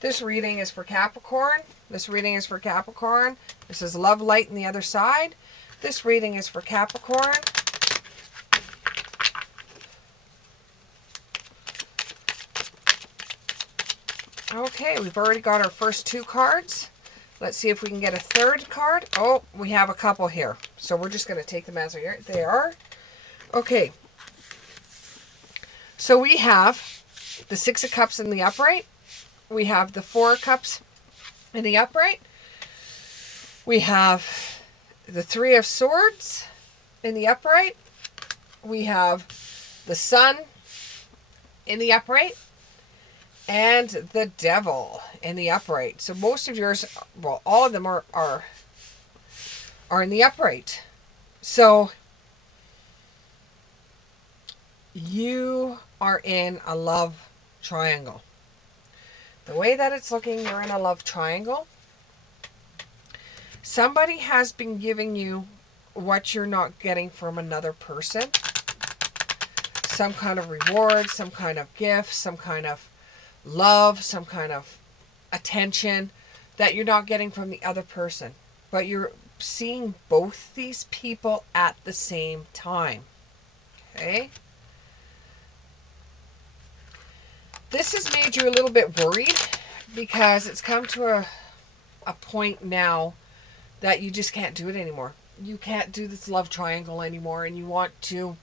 This reading is for Capricorn. This reading is for Capricorn. This is love light on the other side. This reading is for Capricorn. Okay, we've already got our first two cards. Let's see if we can get a third card. Oh, we have a couple here. So we're just going to take them as they are. Okay. So we have the Six of Cups in the upright. We have the Four of Cups in the upright. We have the Three of Swords in the upright. We have the Sun in the upright. And the Devil in the upright. So most of yours, well, all of them are in the upright. So you are in a love triangle. The way that it's looking, you're in a love triangle. Somebody has been giving you what you're not getting from another person. Some kind of reward, some kind of gift, some kind of love, some kind of attention that you're not getting from the other person. But you're seeing both these people at the same time. Okay? This has made you a little bit worried because it's come to a point now that you just can't do it anymore. You can't do this love triangle anymore, and you want to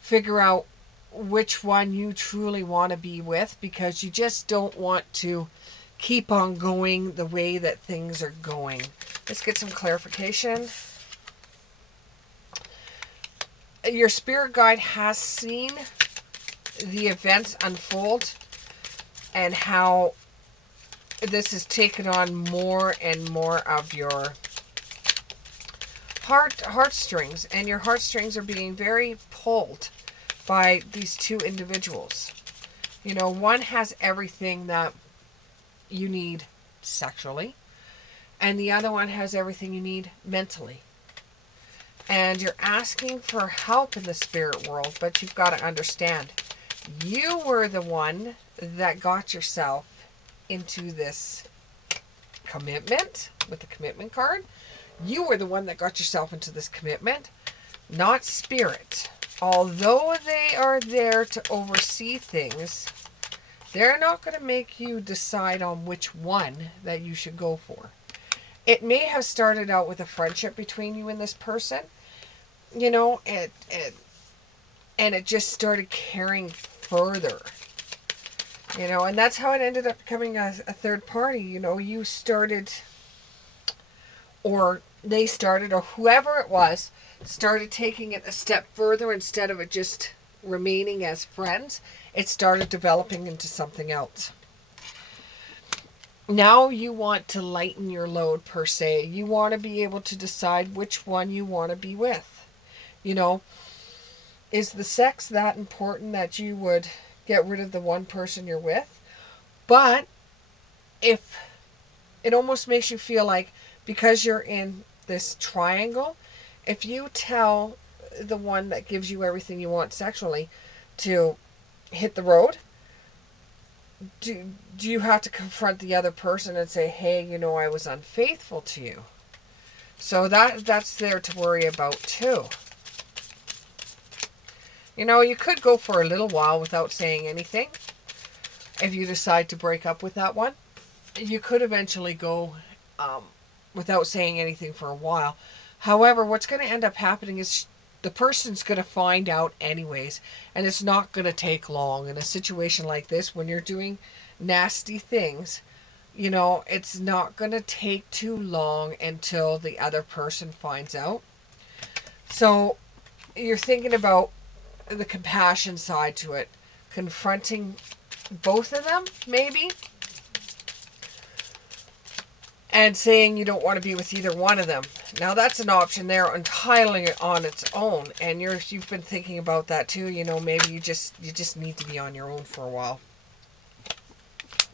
figure out which one you truly want to be with, because you just don't want to keep on going the way that things are going. Let's get some clarification. Your spirit guide has seen the events unfold and how this has taken on more and more of your heartstrings, and your heartstrings are being very pulled by these two individuals. You know, one has everything that you need sexually, and the other one has everything you need mentally. And you're asking for help in the spirit world, but you've got to understand, you were the one that got yourself into this commitment with the commitment card. You were the one that got yourself into this commitment, not spirit. Although they are there to oversee things, they're not going to make you decide on which one that you should go for. It may have started out with a friendship between you and this person, you know, and it just started carrying further, you know, and that's how it ended up becoming a third party. You know, you started, or they started, or whoever it was, started taking it a step further. Instead of it just remaining as friends, it started developing into something else. Now you want to lighten your load, per se. You want to be able to decide which one you want to be with. You know, is the sex that important that you would get rid of the one person you're with? But if it almost makes you feel like, because you're in this triangle, if you tell the one that gives you everything you want sexually to hit the road, do you have to confront the other person and say, hey, you know, I was unfaithful to you? So that's there to worry about too. You know, you could go for a little while without saying anything. If you decide to break up with that one, you could eventually go without saying anything for a while. However, what's going to end up happening is the person's going to find out anyways, and it's not going to take long. In a situation like this, when you're doing nasty things, you know, it's not going to take too long until the other person finds out. So you're thinking about the compassion side to it, confronting both of them, maybe, and saying you don't want to be with either one of them. Now that's an option there entirely on its own, and you've been thinking about that too. You know, maybe you just need to be on your own for a while.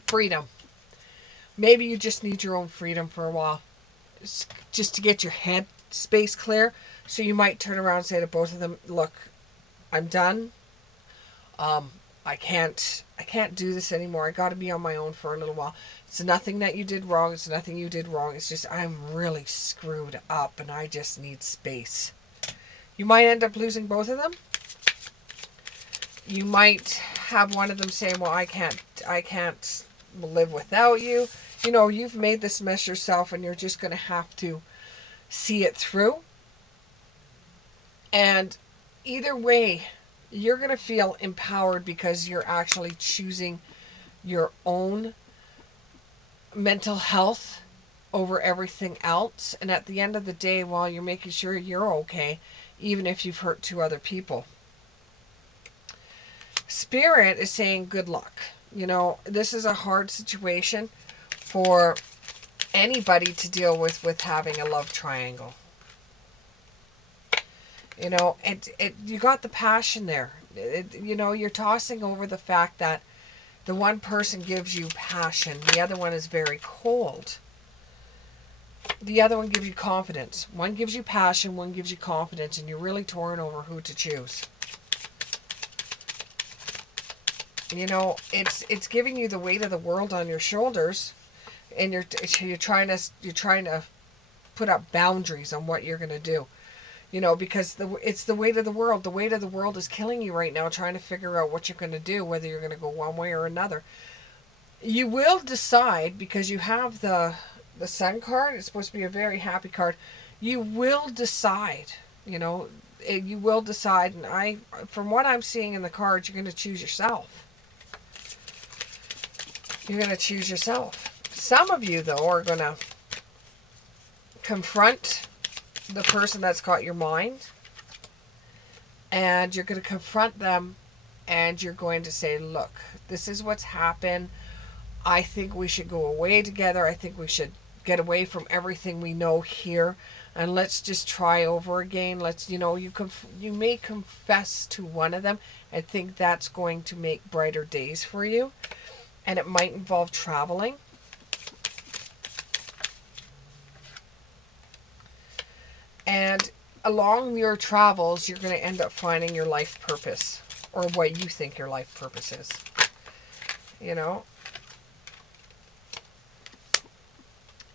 Freedom. Maybe you just need your own freedom for a while, just to get your head space clear. So you might turn around and say to both of them, look, I'm done. I can't do this anymore. I got to be on my own for a little while. It's nothing that you did wrong. It's nothing you did wrong. It's just I'm really screwed up and I just need space. You might end up losing both of them. You might have one of them saying, well, I can't live without you. You know, you've made this mess yourself and you're just going to have to see it through. And either way, you're going to feel empowered because you're actually choosing your own mental health over everything else. And at the end of the day, while you're making sure you're okay, even if you've hurt two other people. Spirit is saying good luck. You know, this is a hard situation for anybody to deal with having a love triangle. You know, you got the passion there. You know, you're tossing over the fact that the one person gives you passion, the other one is very cold. The other one gives you confidence. One gives you passion, one gives you confidence, and you're really torn over who to choose. You know, it's giving you the weight of the world on your shoulders, and you're trying to put up boundaries on what you're going to do. You know, because it's the weight of the world. The weight of the world is killing you right now, trying to figure out what you're going to do, whether you're going to go one way or another. You will decide, because you have the Sun card. It's supposed to be a very happy card. You will decide. You know, you will decide. And from what I'm seeing in the cards, you're going to choose yourself. You're going to choose yourself. Some of you, though, are going to confront the person that's got your mind, and you're going to confront them, and you're going to say, look, this is what's happened. I think we should go away together. I think we should get away from everything we know here, and let's just try over again. Let's, you know, you may confess to one of them and think that's going to make brighter days for you, and it might involve traveling. And along your travels, you're going to end up finding your life purpose, or what you think your life purpose is. You know,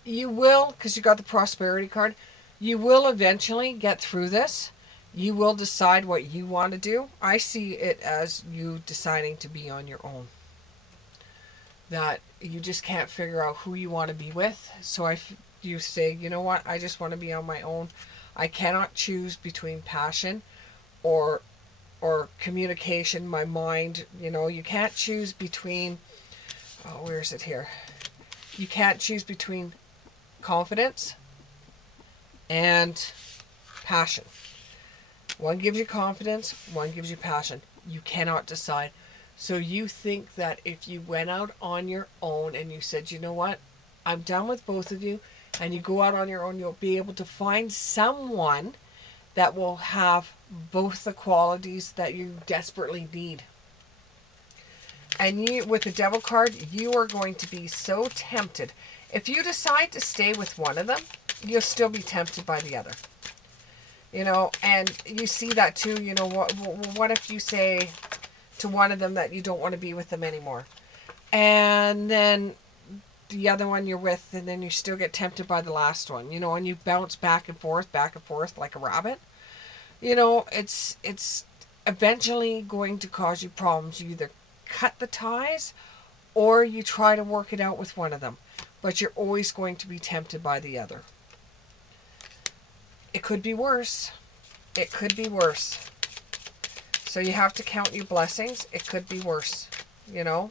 you will, because you got the prosperity card, you will eventually get through this. You will decide what you want to do. I see it as you deciding to be on your own. That you just can't figure out who you want to be with. So you say, you know what, I just want to be on my own. I cannot choose between passion or communication, my mind. You know, you can't choose between, oh, where is it here? You can't choose between confidence and passion. One gives you confidence, one gives you passion. You cannot decide. So you think that if you went out on your own and you said, you know what, I'm done with both of you, and you go out on your own, you'll be able to find someone that will have both the qualities that you desperately need. And you, with the Devil card, you are going to be so tempted. If you decide to stay with one of them, you'll still be tempted by the other. You know, and you see that too. You know, what if you say to one of them that you don't want to be with them anymore, and then the other one you're with, and then you still get tempted by the last one, you know, and you bounce back and forth like a rabbit. You know, it's eventually going to cause you problems. You either cut the ties or you try to work it out with one of them, but you're always going to be tempted by the other. It could be worse. It could be worse. So you have to count your blessings. It could be worse, you know.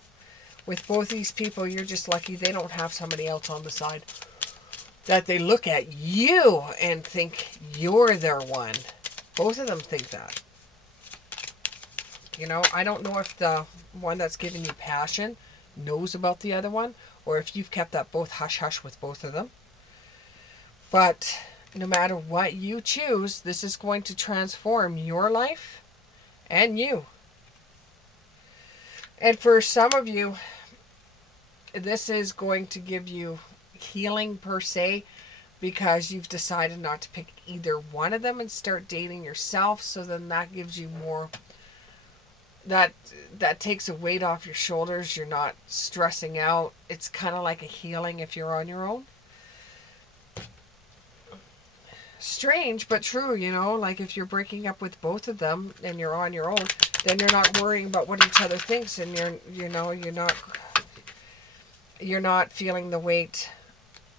With both these people, you're just lucky they don't have somebody else on the side that they look at you and think you're their one. Both of them think that. You know, I don't know if the one that's giving you passion knows about the other one, or if you've kept that both hush-hush with both of them. But no matter what you choose, this is going to transform your life and you. And for some of you, this is going to give you healing per se, because you've decided not to pick either one of them and start dating yourself. So then that gives you more that that takes a weight off your shoulders. You're not stressing out. It's kind of like a healing if you're on your own. Strange but true, you know, like if you're breaking up with both of them and you're on your own, then you're not worrying about what each other thinks, and you're not feeling the weight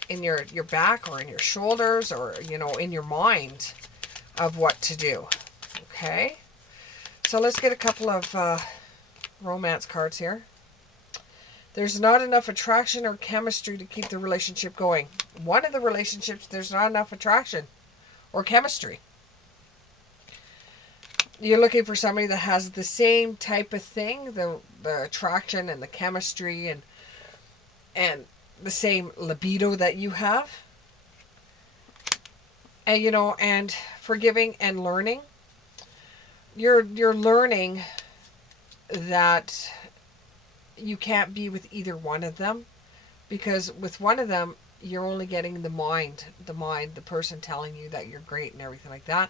in your back or in your shoulders or in your mind of what to do. Okay, so let's get a couple of romance cards here. There's not enough attraction or chemistry to keep the relationship going. One of the relationships, there's not enough attraction or chemistry. You're looking for somebody that has the same type of thing, the attraction and the chemistry and the same libido that you have. And and forgiving and learning. You're learning that you can't be with either one of them, because with one of them you're only getting the person telling you that you're great and everything like that,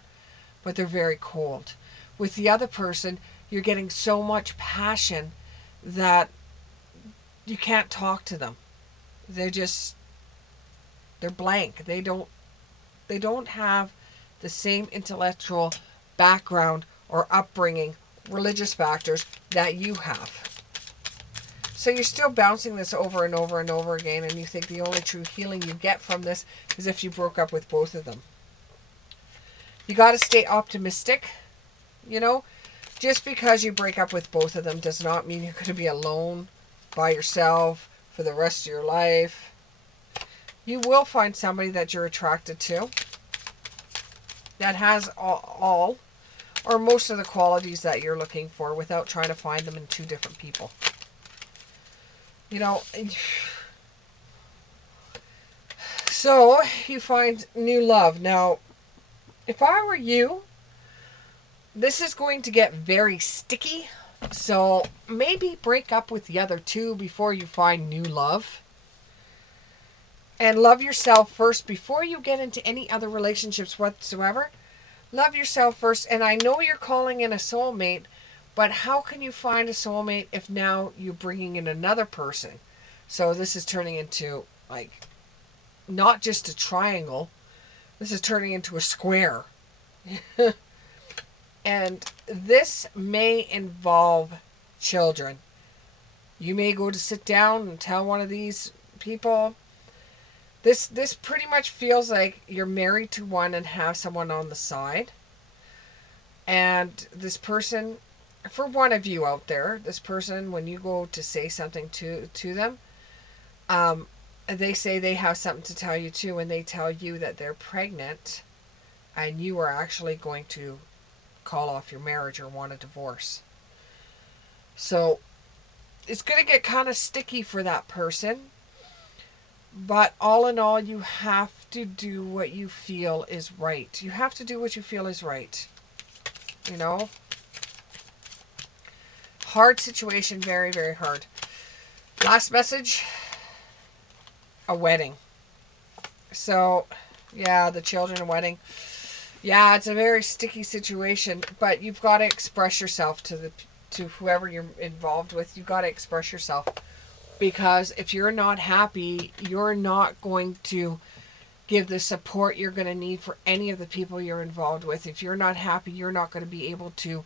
but they're very cold. With the other person, you're getting so much passion that you can't talk to them. They're blank. They don't have the same intellectual background or upbringing, religious factors that you have. So you're still bouncing this over and over and over again, and you think the only true healing you get from this is if you broke up with both of them. You got to stay optimistic. Just because you break up with both of them does not mean you're going to be alone by yourself for the rest of your life. You will find somebody that you're attracted to that has all or most of the qualities that you're looking for without trying to find them in two different people. So you find new love. Now, if I were you, this is going to get very sticky. So maybe break up with the other two before you find new love. And love yourself first before you get into any other relationships whatsoever. Love yourself first. And I know you're calling in a soulmate, but how can you find a soulmate if now you're bringing in another person? So this is turning into, like, not just a triangle. This is turning into a square. And this may involve children. You may go to sit down and tell one of these people. This pretty much feels like you're married to one and have someone on the side. And this person, for one of you out there, this person, when you go to say something to them, they say they have something to tell you too, and they tell you that they're pregnant and you are actually going to call off your marriage or want a divorce. So it's going to get kind of sticky for that person. But all in all, you have to do what you feel is right. You have to do what you feel is right. Hard situation, very, very hard. Last message, a wedding. So, yeah, the children, a wedding. Yeah, it's a very sticky situation, but you've got to express yourself to whoever you're involved with. You've got to express yourself, because if you're not happy, you're not going to give the support you're going to need for any of the people you're involved with. If you're not happy, you're not going to be able to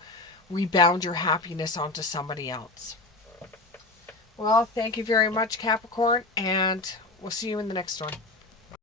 rebound your happiness onto somebody else. Well, thank you very much, Capricorn, and we'll see you in the next one.